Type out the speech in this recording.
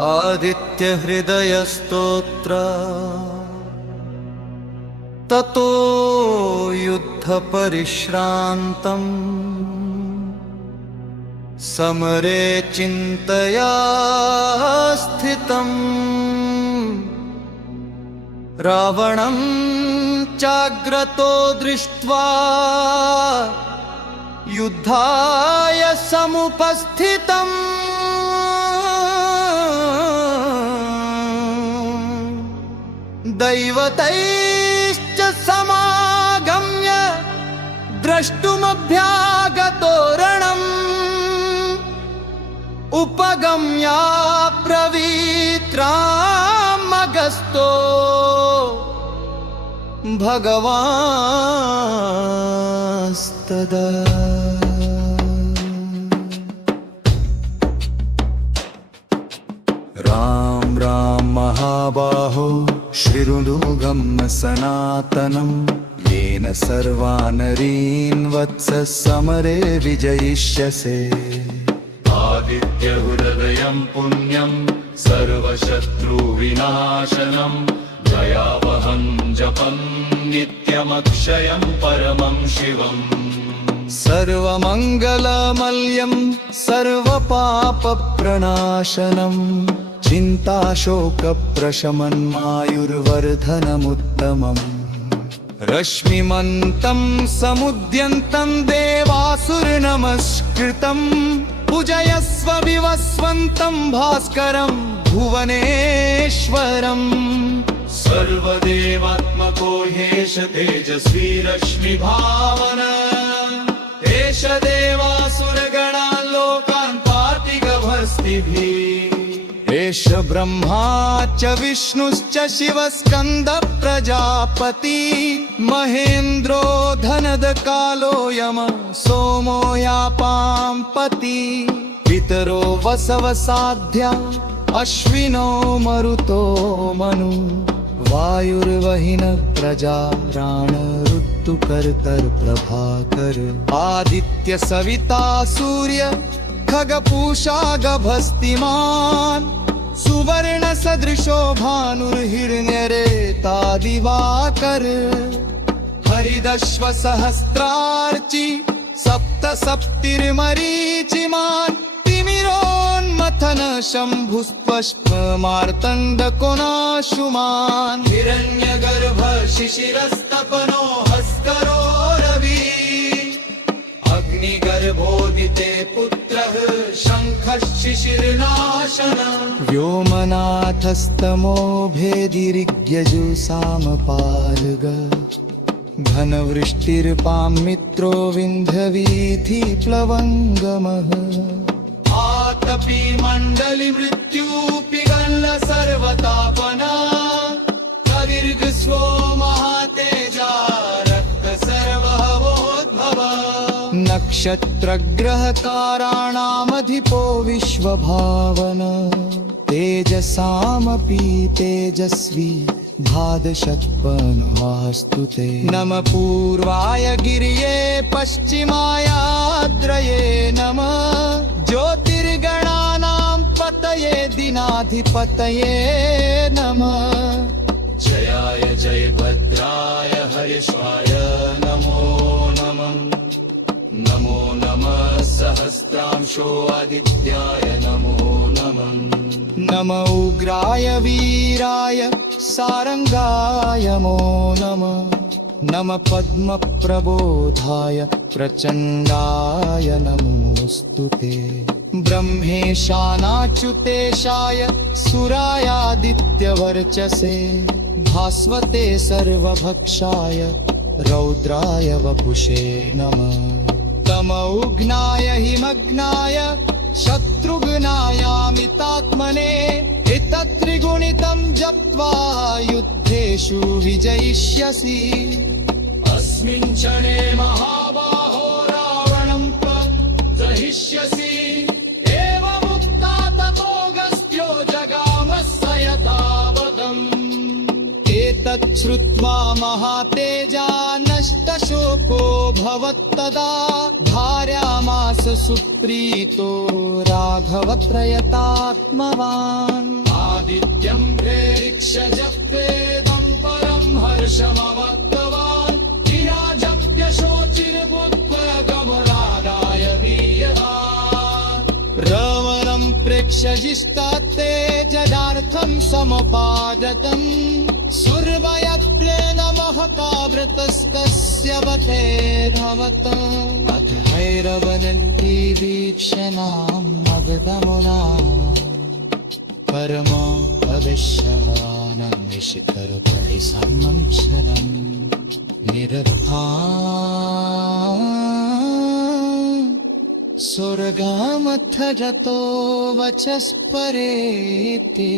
आदित्य हृदय स्तोत्र ततो युद्ध परिश्रान्तम् समरे चिन्तया स्थितम् रावणं चाग्रतो दृष्ट्वा युद्धाय समुपस्थितम् दैवतैश्च समागम्य द्रष्टुमभ्यागतो रणम् उपगम्याब्रवीत्रामगस्तो भगवांस्तदा राम राम महाबाहो श्रीरुनुगं सनातनं येन सर्वानरीन् वत्स समरे विजयिष्यसे आदित्यहृदयं पुण्यं सर्वशत्रुविनाशनं दयावहं जपं नित्यमक्षयं परमं शिवम् सर्वमङ्गलमल्यं सर्वपापप्रणाशनं चिन्ताशोकप्रशमन्मायुर्वर्धनमुत्तमम् रश्मिमन्तं समुद्यन्तं देवासुरनमस्कृतं पूजयस्व विवस्वन्तं भास्करं भुवनेश्वरम् सर्वदेवात्मको ह्येष तेजस्वी रश्मिभावन एष देवासुरगणान् लोकान् पाति गभस्तिभिः एष ब्रह्मा च विष्णुश्च शिवस्कन्द प्रजापति महेन्द्रो धनदकालो यम सोमो यापां पति पितरो वसवसाध्या अश्विनो मरुतो मनु वायुर्वहिन प्रजाराण ऋतुकर्तर प्रभाकर आदित्य सविता सूर्य खगपूषा गभस्तिमान् सुवर्ण सदृशो भानुर्हिरण्यरेता दिवाकर हरिदश्व सहस्रार्चि सप्त सप्तिर्मरीचिमान् तिमिरोन्मथन शम्भुस्पष्प मार्तण्डकोनाशुमान् हिरण्यगर्भ शिशिरस्तपनो हस्करो रवि अग्निगर्भोदिते पुत्रः शङ्खः शिशिरनाशन व्योमनाथस्तमो भेदिरिग्यजुसामपार्ग घनवृष्टिर्पां मित्रो विन्ध्यवीथि प्लवङ्गमः आतपी मण्डली मृत्युपिगल्ल सर्वतापना प्रदीर्घस्वो महातेजा रक्त सर्वभवोद्भव नक्षत्रग्रहताराणामधिपो विश्वभावन तेजसामपि तेजस्वी भादशत्पन्वास्तु ते नमः पूर्वाय गिर्ये पश्चिमायाद्रये नमः ज्योतिर्गणानां पतये दिनाधिपतये नमः जयाय जयभद्राय हरिश्वाय नमो नमः नमो नमः सहस्रांशो आदित्याय नमो नमः नमः उग्राय वीराय सारंगाय नमो नमः नमः पद्मप्रबोधाय प्रचण्डाय नमोऽस्तुते ब्रह्मेशानाच्युतेशाय सुरायादित्यवर्चसे भास्वते सर्वभक्षाय रौद्राय वपुषे नमः तमौघ्नाय हिमग्नाय शत्रुघ्नायामितात्मने एतत्त्रिगुणितं जप्त्वा युद्धेषु विजयिष्यसि अस्मिन् क्षणे महाबाहो रावणं प्रदहिष्यसि एवमुक्ता ततो गस्त्यो जगामस्य यथावदम् तच्छ्रुत्वा महातेजा नष्टशोको भवत्तदा धार्यामास सुप्रीतो राघवत्रयतात्मवान् आदित्यं प्रेरिक्ष जप्तेदं परं हर्षमवत्तवान् विराजप्यशोचिर्बुद्ध्वगमनादाय वीयवान् रमणं प्रेक्ष्यजिष्टात्ते जडार्थं समपादतम् सुरवयत्रेण महकावृतस्तस्य वधेर्भवत् अथ भैरवनन्दी वीक्षणां मगधमुना परमो भविष्यवानन्विषितरपरिसमं शरम् निरथा स्वर्गामथ जतो वचस्परेति